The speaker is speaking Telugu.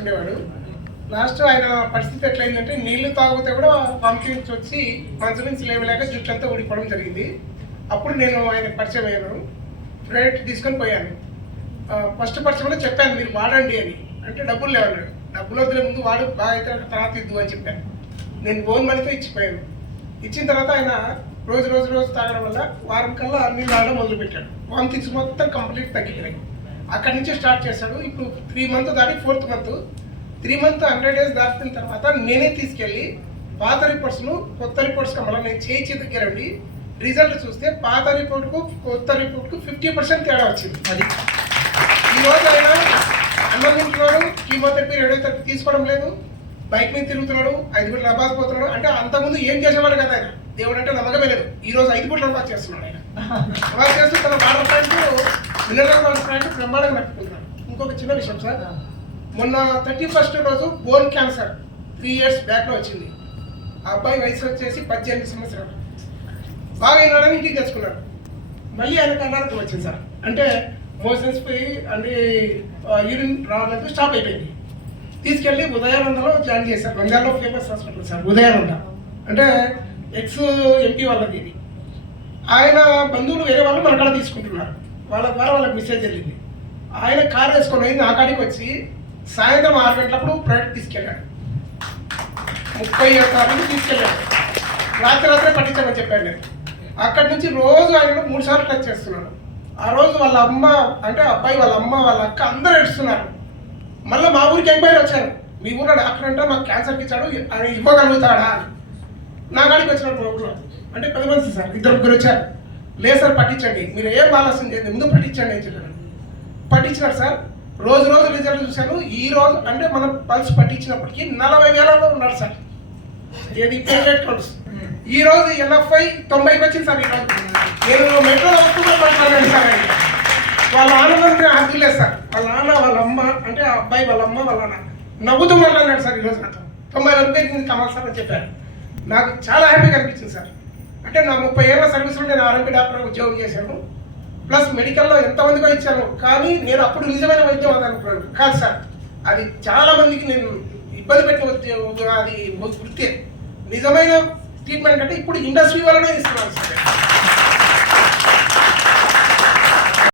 ఉండేవాడు. లాస్ట్ ఆయన పరిస్థితి ఎట్లయిందంటే నీళ్లు తాగితే కూడా వామిటింగ్స్ వచ్చి మంచు నుంచి లేవలేక జుట్టు అంతా ఊడిపోవడం జరిగింది. అప్పుడు నేను ఆయన పరిచయం అయ్యాను, ప్రైవేట్ తీసుకొని పోయాను. ఫస్ట్ పరిచయంలో చెప్పాను మీరు వాడండి అని, అంటే డబ్బులు లేవన్నాడు. డబ్బులు వదిలే ముందు వాడు బాగా అయితే తర్వాత ఇద్దు అని చెప్పాను. నేను ఓన్ మనీతో ఇచ్చిపోయాను. ఇచ్చిన తర్వాత ఆయన రోజు రోజు రోజు తాగడం వల్ల వారం కల్లా నీళ్ళు తాగడం మొదలుపెట్టాడు. వామిటింగ్స్ మొత్తం కంప్లీట్ తగ్గిపోయాయి. అక్కడి నుంచి స్టార్ట్ చేశాడు. ఇప్పుడు 3 months దాటి 4th month, 3 months 100 days దాటిన తర్వాత నేనే తీసుకెళ్ళి పాత రిపోర్ట్స్ను కొత్త రిపోర్ట్స్గా మళ్ళీ నేను చేయించి దగ్గర ఉండి రిజల్ట్ చూస్తే పాత రిపోర్ట్కు కొత్త రిపోర్ట్కు 50% తేడా వచ్చింది. అది ఈరోజు ఆయన అన్నం తింటున్నాడు, కీమోథెరపీ రేడియోథెరపీ తీసుకోవడం లేదు, బైక్ మీద తిరుగుతున్నాడు, 5 పూటలు నమాజ్ పోతున్నాడు. అంటే అంతకుముందు ఏం చేసేవాడు కదా ఆయన, దేవుడు అంటే నమ్మకమే లేదు. ఈరోజు 5 పూటలు నమాజ్ చేస్తున్నాడు. ఆయన నమాజ్ చేస్తూ తన water plant mineral water plant బ్రహ్మాండంగా నడుపుకుంటున్నాడు. ఇంకొక చిన్న విషయం సార్, మొన్న 31st రోజు బోన్ క్యాన్సర్ 3 years బ్యాక్లో వచ్చింది. ఆ అబ్బాయి వయసు వచ్చేసి 18 సంవత్సరాలు. బాగా అయినాడని ఇంటికి తెచ్చుకున్నాడు. మళ్ళీ ఆయనకు అనారోగ్యం వచ్చింది సార్. అంటే మోషన్స్ పోయి అంటే యూరిన్ రావడానికి స్టాప్ అయిపోయింది. తీసుకెళ్ళి ఉదయానందలో జాయిన్ చేశారు. నంద్యాలలో ఫేమస్ హాస్పిటల్ సార్ ఉదయానంద, అంటే ex-MP వాళ్ళది ఇది. ఆయన బంధువులు వేరే వాళ్ళు మన కాడ తీసుకుంటున్నారు, వాళ్ళ ద్వారా వాళ్ళకి మెసేజ్ వెళ్ళింది. ఆయన కారు వేసుకొని పోయి నా కాడికి వచ్చి సాయంత్రం 6 గంటలప్పుడు ప్రైవేట్ తీసుకెళ్ళాడు. 37 సార్లు తీసుకెళ్ళాడు. రాత్రి పట్టించామని చెప్పాను నేను. అక్కడి నుంచి రోజు ఆయన 3 సార్లు టచ్ చేస్తున్నాడు. ఆ రోజు వాళ్ళ అమ్మ అంటే అబ్బాయి వాళ్ళ అమ్మ వాళ్ళ అక్క అందరూ ఏడుస్తున్నారు. మళ్ళీ మా ఊరికి ఎంక్వైరీ వచ్చారు, మీ ఊళ్ళో డాక్టర్ అంటే మాకు క్యాన్సర్కి ఇచ్చాడు, ఆయన ఇవ్వగలుగుతాడా అని. నా కాడికి వచ్చినప్పుడు ఊళ్ళో అంటే 10 మంది సార్, 2-3 వచ్చారు. లేదు సార్ పట్టించండి, మీరు ఏం ఆలస్యం చేయండి, ముందు పట్టించండి అని చెప్పాను. పట్టించినారు సార్. రోజు రిజల్ట్ చూశాను. ఈ రోజు అంటే మనం పల్స్ పట్టించినప్పటికీ 40,000లో ఉన్నాడు సార్. ఏది ప్లేట్లెట్ కౌంట్స్. ఈ రోజు NFI 90కి వచ్చింది సార్. ఈరోజు నేను మెట్రోలో వస్తూ మాట్లాడాను సార్. ఆయన వాళ్ళ ఆనందం హద్దులేదు సార్. వాళ్ళ నాన్న వాళ్ళ అమ్మ అంటే ఆ అబ్బాయి వాళ్ళ అమ్మ వాళ్ళ నాన్న నవ్వుతూ మాట్లాడినాడు సార్. ఈరోజు నాకు 90,000 పెరిగింది కమల్ సార్ అని చెప్పారు. నాకు చాలా హ్యాపీగా అనిపించింది సార్. అంటే నా 30 ఏళ్ళ సర్వీస్లో నేను RMP డాక్టర్ ఉద్యోగం చేశాను, ప్లస్ మెడికల్లో ఎంతమందిగా ఇచ్చాను. కానీ నేను అప్పుడు నిజమైన వైద్యం అది అనుకున్నాను కాదు సార్. అది చాలా మందికి నేను ఇబ్బంది పెట్టిన అది వృత్తే. నిజమైన ట్రీట్మెంట్ అంటే ఇప్పుడు ఇండస్ట్రీ వల్లనే ఇస్తున్నాను సార్.